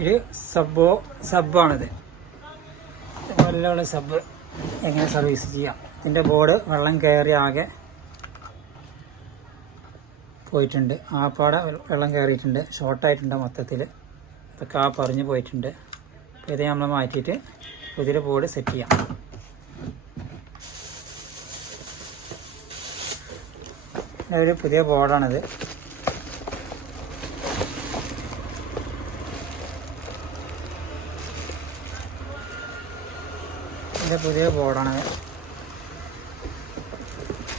ഇത് സബ്ബാണിത്. ഇതുപോലെയുള്ള സബ്ബ് എങ്ങനെ സർവീസ് ചെയ്യാം. ഇതിൻ്റെ ബോർഡ് വെള്ളം കയറി ആകെ പോയിട്ടുണ്ട്. ആപ്പാടെ വെള്ളം കയറിയിട്ടുണ്ട്, ഷോർട്ടായിട്ടുണ്ട് മൊത്തത്തിൽ. ഇതൊക്കെ പറഞ്ഞു പോയിട്ടുണ്ട്. അപ്പോൾ ഇത് നമ്മൾ മാറ്റിയിട്ട് പുതിയ ബോർഡ് സെറ്റ് ചെയ്യാം. ഒരു പുതിയ ബോർഡാണിത്. ഇതിൻ്റെ പുതിയ ബോർഡാണ്.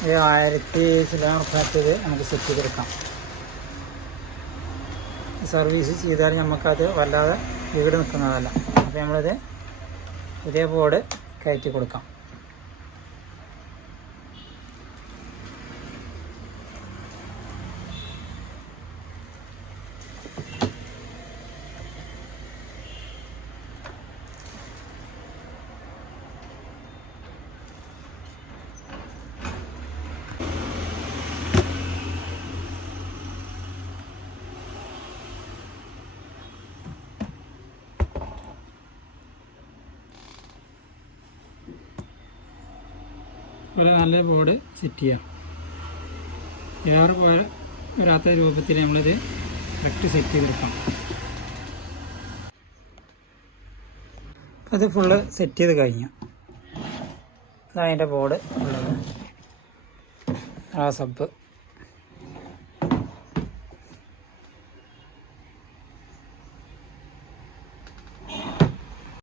ഇത് 1000 റുപ്യക്ക് നമുക്ക് സെറ്റ് ചെയ്തെടുക്കാം. സർവീസ് ചെയ്താൽ നമുക്കത് വല്ലാതെ വീട് നിൽക്കുന്നതല്ല. അപ്പോൾ നമ്മളിത് പുതിയ ബോർഡ് കയറ്റി കൊടുക്കാം. ഒരു നല്ല ബോർഡ് സെറ്റ് ചെയ്യാം. എയർ വരാത്ത രൂപത്തിൽ നമ്മളിത് കറക്റ്റ് സെറ്റ് ചെയ്തെടുക്കാം. അത് ഫുള്ള് സെറ്റ് ചെയ്ത് കഴിഞ്ഞു. അതതിൻ്റെ ബോർഡ് ഉള്ളത്. ആ സബ്